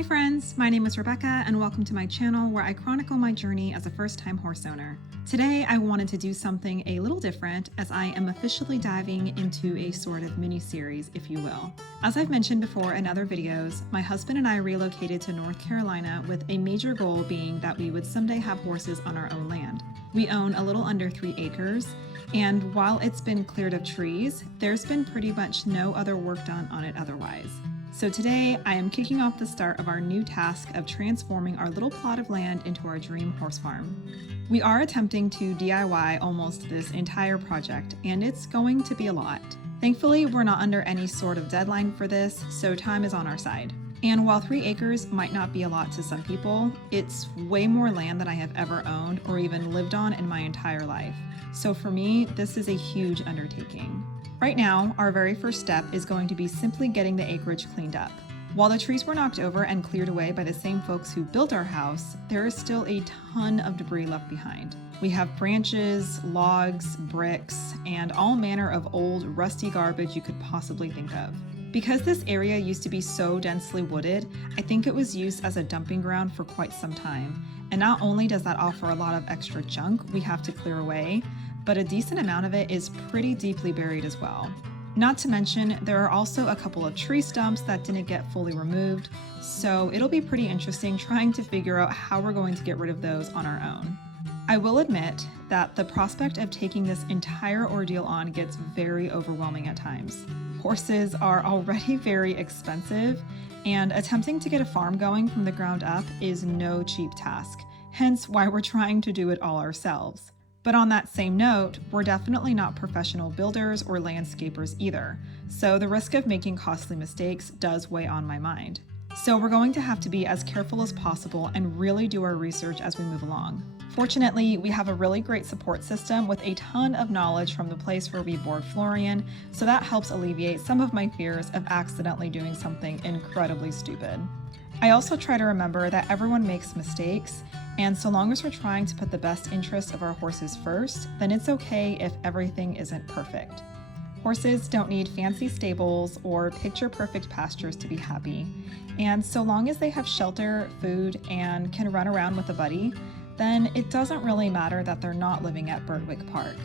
Hi friends, my name is Rebecca and welcome to my channel where I chronicle my journey as a first-time horse owner. Today I wanted to do something a little different as I am officially diving into a sort of mini-series, if you will. As I've mentioned before in other videos, my husband and I relocated to North Carolina with a major goal being that we would someday have horses on our own land. We own a little under 3 acres, and while it's been cleared of trees, there's been pretty much no other work done on it otherwise. So today I am kicking off the start of our new task of transforming our little plot of land into our dream horse farm. We are attempting to DIY almost this entire project, and it's going to be a lot. Thankfully, we're not under any sort of deadline for this, so time is on our side. And while 3 acres might not be a lot to some people, it's way more land than I have ever owned or even lived on in my entire life. So for me, this is a huge undertaking. Right now, our very first step is going to be simply getting the acreage cleaned up. While the trees were knocked over and cleared away by the same folks who built our house, there is still a ton of debris left behind. We have branches, logs, bricks, and all manner of old, rusty garbage you could possibly think of. Because this area used to be so densely wooded, I think it was used as a dumping ground for quite some time. And not only does that offer a lot of extra junk we have to clear away, but a decent amount of it is pretty deeply buried as well. Not to mention, there are also a couple of tree stumps that didn't get fully removed, so it'll be pretty interesting trying to figure out how we're going to get rid of those on our own. I will admit that the prospect of taking this entire ordeal on gets very overwhelming at times. Horses are already very expensive, and attempting to get a farm going from the ground up is no cheap task, hence why we're trying to do it all ourselves. But on that same note, we're definitely not professional builders or landscapers either, so the risk of making costly mistakes does weigh on my mind. So we're going to have to be as careful as possible and really do our research as we move along. Fortunately, we have a really great support system with a ton of knowledge from the place where we bored Florian, so that helps alleviate some of my fears of accidentally doing something incredibly stupid. I also try to remember that everyone makes mistakes, and so long as we're trying to put the best interests of our horses first, then it's okay if everything isn't perfect. Horses don't need fancy stables or picture-perfect pastures to be happy, and so long as they have shelter, food, and can run around with a buddy, then it doesn't really matter that they're not living at Birtwick Park.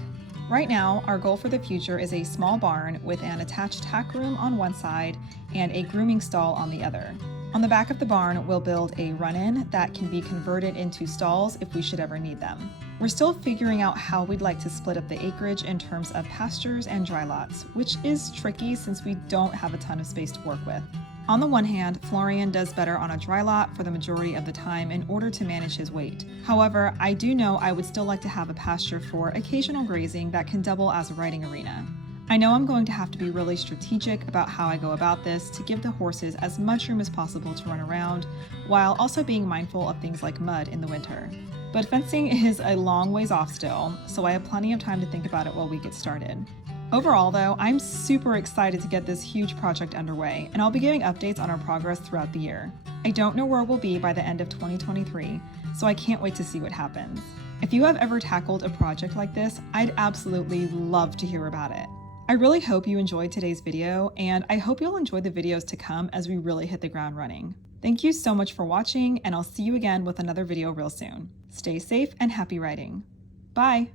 Right now, our goal for the future is a small barn with an attached tack room on one side and a grooming stall on the other. On the back of the barn, we'll build a run-in that can be converted into stalls if we should ever need them. We're still figuring out how we'd like to split up the acreage in terms of pastures and dry lots, which is tricky since we don't have a ton of space to work with. On the one hand, Florian does better on a dry lot for the majority of the time in order to manage his weight. However, I do know I would still like to have a pasture for occasional grazing that can double as a riding arena. I know I'm going to have to be really strategic about how I go about this to give the horses as much room as possible to run around, while also being mindful of things like mud in the winter. But fencing is a long ways off still, so I have plenty of time to think about it while we get started. Overall though, I'm super excited to get this huge project underway, and I'll be giving updates on our progress throughout the year. I don't know where we'll be by the end of 2023, so I can't wait to see what happens. If you have ever tackled a project like this, I'd absolutely love to hear about it. I really hope you enjoyed today's video, and I hope you'll enjoy the videos to come as we really hit the ground running. Thank you so much for watching, and I'll see you again with another video real soon. Stay safe and happy riding. Bye!